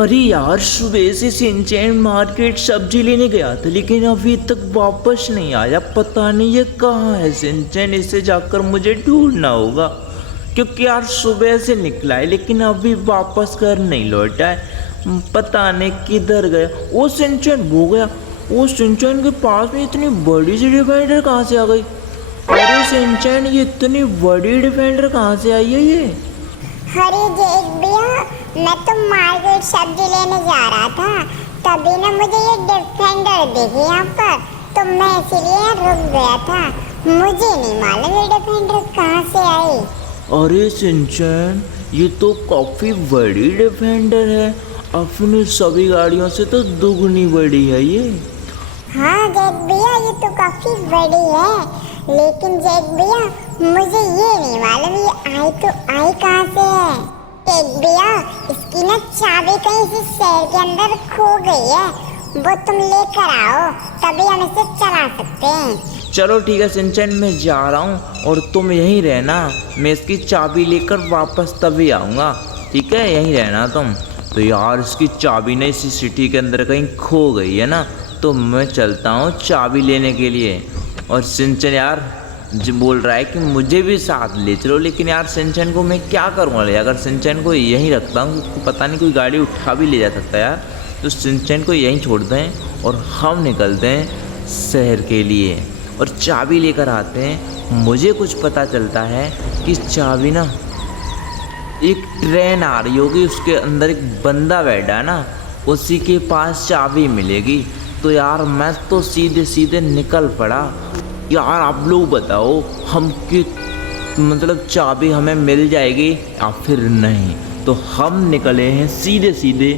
अरे यार, सुबह से सिंचैन मार्केट सब्जी लेने गया था लेकिन अभी तक वापस नहीं आया। पता नहीं ये कहाँ है सिंचैन, इसे जाकर मुझे ढूंढना होगा। क्योंकि यार सुबह से निकला है लेकिन अभी वापस घर नहीं लौटा है। पता नहीं किधर गया। वो सिंचैन हो गया। वो सिंचैन के पास में इतनी बड़ी सी डिफेंडर कहाँ से आ गई? अरे सिंचैन, ये इतनी बड़ी डिफेंडर कहाँ से आई है ये? अरे जेठ भैया, मैं तो मार्केट सब्जी लेने जा रहा था, तभी ना मुझे ये डिफेंडर दिखी यहाँ पर, तो मैं इसीलिए रुक गया था। मुझे नहीं मालूम ये डिफेंडर कहाँ से आई। अरे सिंचैन, ये तो काफी बड़ी डिफेंडर है। अपनी सभी गाड़ियों से तो दुगनी बड़ी है ये। हाँ जेठ भैया, ये तो काफी बड़ी है, लेकिन जेठ भैया मुझे ये नहीं मालूम ये आई तो आई कहाँ से है। जेठ भैया, इसकी ना चाबी कहीं से शहर के अंदर खो गई है, वो तुम लेकर आओ, तभी हम इसे चला सकते हैं। चलो ठीक है सिंचैन, मैं जा रहा हूँ और तुम यहीं रहना। मैं इसकी चाबी लेकर वापस तभी आऊँगा। ठीक है, यहीं रहना तुम। तो यार, इसकी चाबी ना इसी सिटी के अंदर कहीं खो गई है ना, तो मैं चलता हूँ चाबी लेने के लिए। और सिंचैन यार जो बोल रहा है कि मुझे भी साथ ले चलो, लेकिन यार सिंचैन को मैं क्या करूँगा ले? अगर सिंचैन को यहीं रखता हूँ तो पता नहीं कोई गाड़ी उठा भी ले जा सकता है यार। तो सिंचैन को यहीं छोड़ दें और हम निकलते हैं शहर के लिए और चाबी लेकर आते हैं। मुझे कुछ पता चलता है कि चाबी ना, एक ट्रेन आ रही होगी, उसके अंदर एक बंदा बैठा है ना, उसी के पास चाबी मिलेगी। तो यार मैं तो सीधे सीधे निकल पड़ा। यार आप लोग बताओ, हम कि मतलब चाबी हमें मिल जाएगी या फिर नहीं? तो हम निकले हैं सीधे सीधे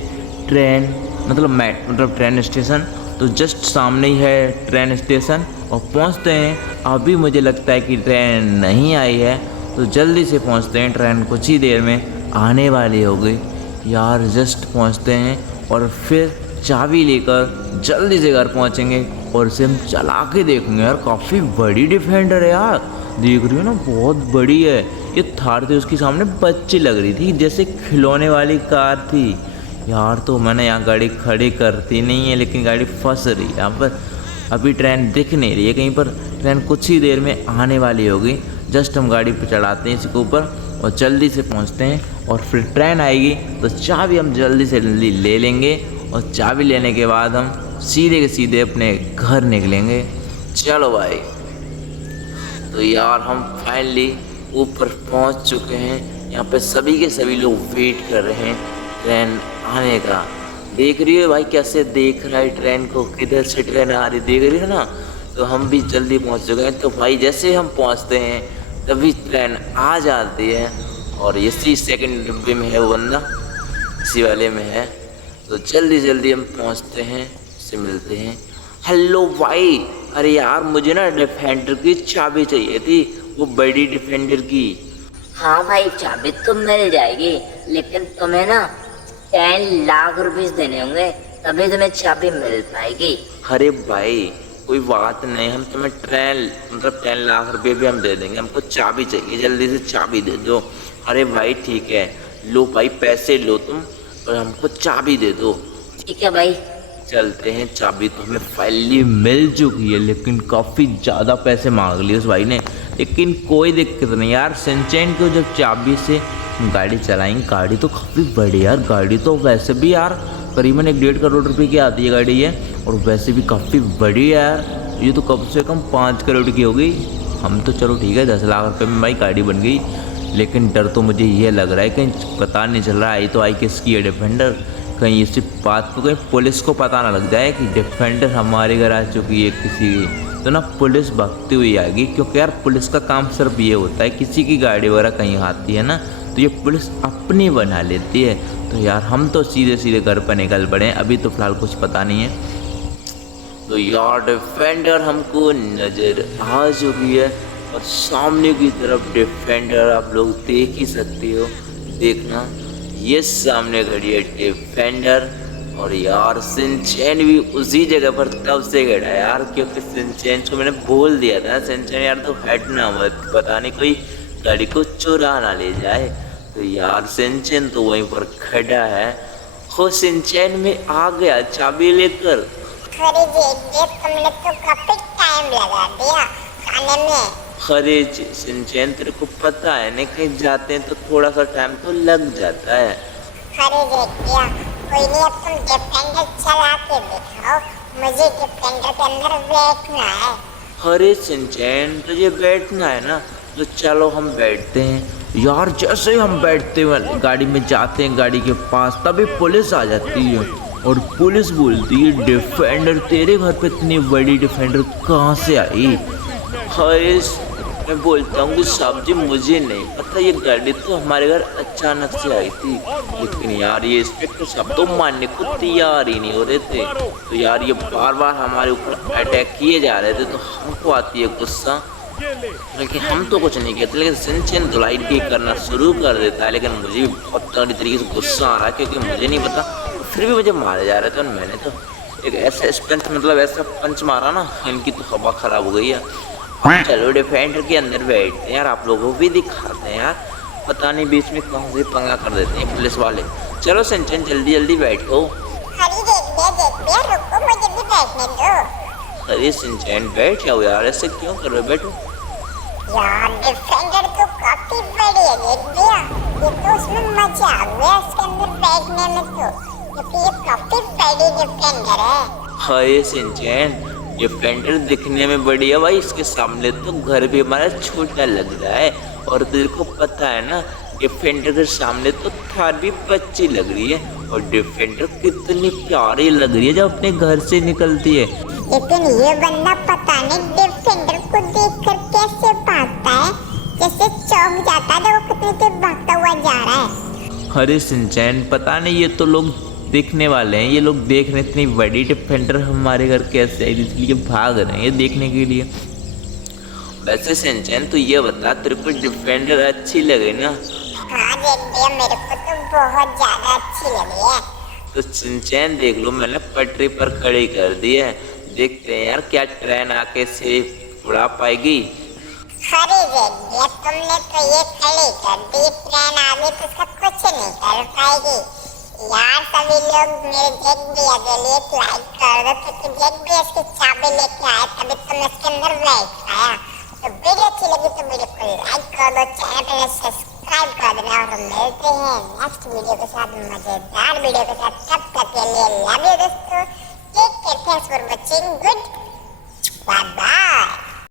ट्रेन मतलब ट्रेन स्टेशन। तो जस्ट सामने ही है ट्रेन स्टेशन और पहुंचते हैं। अभी मुझे लगता है कि ट्रेन नहीं आई है, तो जल्दी से पहुंचते हैं। ट्रेन कुछ ही देर में आने वाली हो गई। यार जस्ट पहुंचते हैं और फिर चाबी लेकर जल्दी से घर पहुंचेंगे और इसे हम चला के देखेंगे। यार काफ़ी बड़ी डिफेंडर है यार, देख रही हो ना, बहुत बड़ी है। ये थार थी उसके सामने बच्ची लग रही थी, जैसे खिलौने वाली कार थी यार। तो मैंने यहाँ गाड़ी खड़ी करती नहीं है, लेकिन गाड़ी फंस रही है यहाँ पर। अभी ट्रेन दिख नहीं रही है कहीं पर। ट्रेन कुछ ही देर में आने वाली होगी। जस्ट हम गाड़ी पर चढ़ाते हैं इसके ऊपर और जल्दी से पहुँचते हैं और फिर ट्रेन आएगी तो चाबी हम जल्दी से जल्दी ले लेंगे और चाबी लेने के बाद हम सीधे के सीधे अपने घर निकलेंगे। चलो भाई। तो यार हम फाइनली ऊपर पहुंच चुके हैं। यहाँ पे सभी के सभी लोग वेट कर रहे हैं ट्रेन आने का। देख रही हो भाई कैसे देख रहा है ट्रेन को, किधर से ट्रेन आ रही, देख रही हो ना। तो हम भी जल्दी पहुंच चुके हैं। तो भाई जैसे हम पहुंचते हैं तभी ट्रेन आ जाती है और इसी सेकंड डिब्बे में है वो बंदा, इसी वाले में है। तो जल्दी जल्दी हम पहुंचते हैं, उससे मिलते हैं। हेलो भाई, अरे यार मुझे ना डिफेंडर की चाबी चाहिए थी, वो बड़ी डिफेंडर की। हाँ भाई, चाबी तो मिल जाएगी, लेकिन तुम्हें ना 10 लाख रुपीस देने होंगे, तभी तुम्हें चाबी मिल पाएगी। अरे भाई कोई बात नहीं, हम तुम्हें 10 लाख रुपए भी हम दे देंगे। हमको चाबी चाहिए, जल्दी से चाबी दे दो। अरे भाई ठीक है, लो भाई पैसे लो तुम और हमको चाबी दे दो। ठीक है भाई, चलते हैं। चाबी तो हमें फाइनली मिल चुकी है, लेकिन काफ़ी ज़्यादा पैसे मांग लिए उस भाई ने। लेकिन कोई दिक्कत नहीं यार, सिंचैन को जब चाबी से गाड़ी चलाएंगे। गाड़ी तो काफ़ी बड़ी यार, गाड़ी तो वैसे भी यार करीबन 1.5 करोड़ रुपए की आती है गाड़ी ये, और वैसे भी काफ़ी बड़ी है यार। ये तो कम से कम 5 करोड़ की हो गई। हम तो चलो ठीक है 10 लाख रुपये में भाई गाड़ी बन गई, लेकिन डर तो मुझे ये लग रहा है कहीं पता नहीं चल रहा आई तो आई किसकी है डिफेंडर। कहीं इसी बात को कहीं पुलिस को पता ना लग जाए कि डिफेंडर हमारे घर आ चुकी है किसी की, तो ना पुलिस भागती हुई आएगी। क्योंकि यार पुलिस का काम सिर्फ ये होता है, किसी की गाड़ी वगैरह कहीं आती है ना तो ये पुलिस अपनी बना लेती है। तो यार हम तो सीधे सीधे घर पर निकल पड़े हैं, अभी तो फिलहाल कुछ पता नहीं है। तो यार डिफेंडर हमको नज़र आ चुकी है और सामने की तरफ डिफेंडर आप लोग देख ही सकते हो। देखना ये सामने खड़ी है डिफेंडर। और यार सिंचैन भी उसी जगह पर तब से खड़ा है यार, क्योंकि सिंचैन को मैंने बोल दिया था सिंचैन यार तो हटना मत, पता नहीं कोई गाड़ी को चुरा ना ले जाए। तो यार सिंचैन तो वहीं पर खड़ा है हो सिंचैन में आ गया चाबी लेकर। अरे जेक बिया तुमने तो काफी टाइम लगा दिया खाने में। अरे सिंचैन तेरे को पता है ना कहीं जाते हैं तो थोड़ा सा टाइम तो लग जाता है। अरे जेक बिया कोई नहीं, अब तुम डिफेंडर चला के दिखाओ, मुझे डिफेंडर के अंदर बैठना है। अरे सिंचैन तुझे बैठना है ना तो चलो हम बैठते हैं। यार जैसे ही हम बैठते हैं गाड़ी में जाते हैं गाड़ी के पास तभी पुलिस आ जाती है और पुलिस बोलती है डिफेंडर तेरे घर पे इतनी बड़ी डिफेंडर कहाँ से आई। हाय मैं बोलता हूँ कि साहब जी मुझे नहीं पता, ये गाड़ी तो हमारे घर अचानक से आई थी। लेकिन यार ये इंस्पेक्टर साहब तो मानने को तैयार ही नहीं हो रहे थे। तो यार ये बार बार हमारे ऊपर अटैक किए जा रहे थे तो हमको आती है गुस्सा। लेकिन हम तो कुछ नहीं कहते, लेकिन सिंचैन धुलाई भी करना शुरू कर देता है। लेकिन मुझे भी बहुत तगड़ी तरीके से गुस्सा आ रहा है क्योंकि मुझे नहीं पता, फिर भी मुझे मारे जा रहे थे। और मैंने तो एक ऐसा स्टंट मतलब ऐसा पंच मारा ना, इनकी तो हवा खराब हो गई है। चलो डिफेंडर के अंदर बैठते हैं यार, आप लोगों को भी दिखाते हैं यार, पता नहीं बीच में कहाँ से पंगा कर देते हैं पुलिस वाले। चलो सिंचैन जल्दी जल्दी बैठो। अरे जेक बिया रुको, मुझे भी बैठने दो। अरे सिंचैन बैठ जाओ यार, ऐसे क्यों कर रहे हो, बैठो। यार डिफेंडर तो काफी बड़ी है जेक बिया, ये तो उसमें मजा आ गया इसके अंदर बैठने में तो, क्योंकि ये काफी बड़ी डिफेंडर है। हाय सिंचैन डिफेंडर दिखने में बड़ी है भाई, इसके सामने तो घर भी हमारा छोटा लग रहा है। और तेरे को पता है ना डिफेंडर के सामने तो थार भी बच्ची लग रही है। और डिफेंडर कितनी प्यारी लग रही है जब अपने घर से निकलती है। लेकिन ये बंदा पता नहीं डिफेंडर को देखकर कैसे भागता है, जैसे चौंक जाता है जब वो कितनी देर भागता हुआ जा रहा है। अरे सिंचैन पता नहीं ये तो लोग देखने वाले हैं, ये लोग देख रहे हैं इतनी बड़ी डिफेंडर हमारे घर कैसे आई, इसलिए भाग रहे हैं देखने के लिए। वैसे सिंचैन तू ये बता तेरे को डिफेंडर अच्छी लगे ना? हाँ जेक बिया मेरे को तो बहुत ज्यादा अच्छी लगी है। तो सिंचैन देख लो मैंने पटरी पर खड़ी कर दी है, देखते हैं यार क्या ट्रेन आके से उड़ा पाएगी। अरे जेक बिया तुमने तो ये खड़ी कर दी, ट्रेन आ गई तो उसका कुछ नहीं कर पाएगी। यार सभी लोग मेरे जेक बिया के लिए एक लाइक कर दो, क्योंकि जेक बिया इसकी चाबी लेके आया तभी तुम इसके अंदर बैठ पाया। तो वीडियो अच्छी लगी तो वीडियो को लाइक कर दो, चैनल पे सब्सक्राइब कर देना और मिलते हैं नेक्स्ट वीडियो के साथ, मजेदार वीडियो के साथ। तब तक के लिए लव यू दोस्तों, take care, thanks for watching, good bye bye.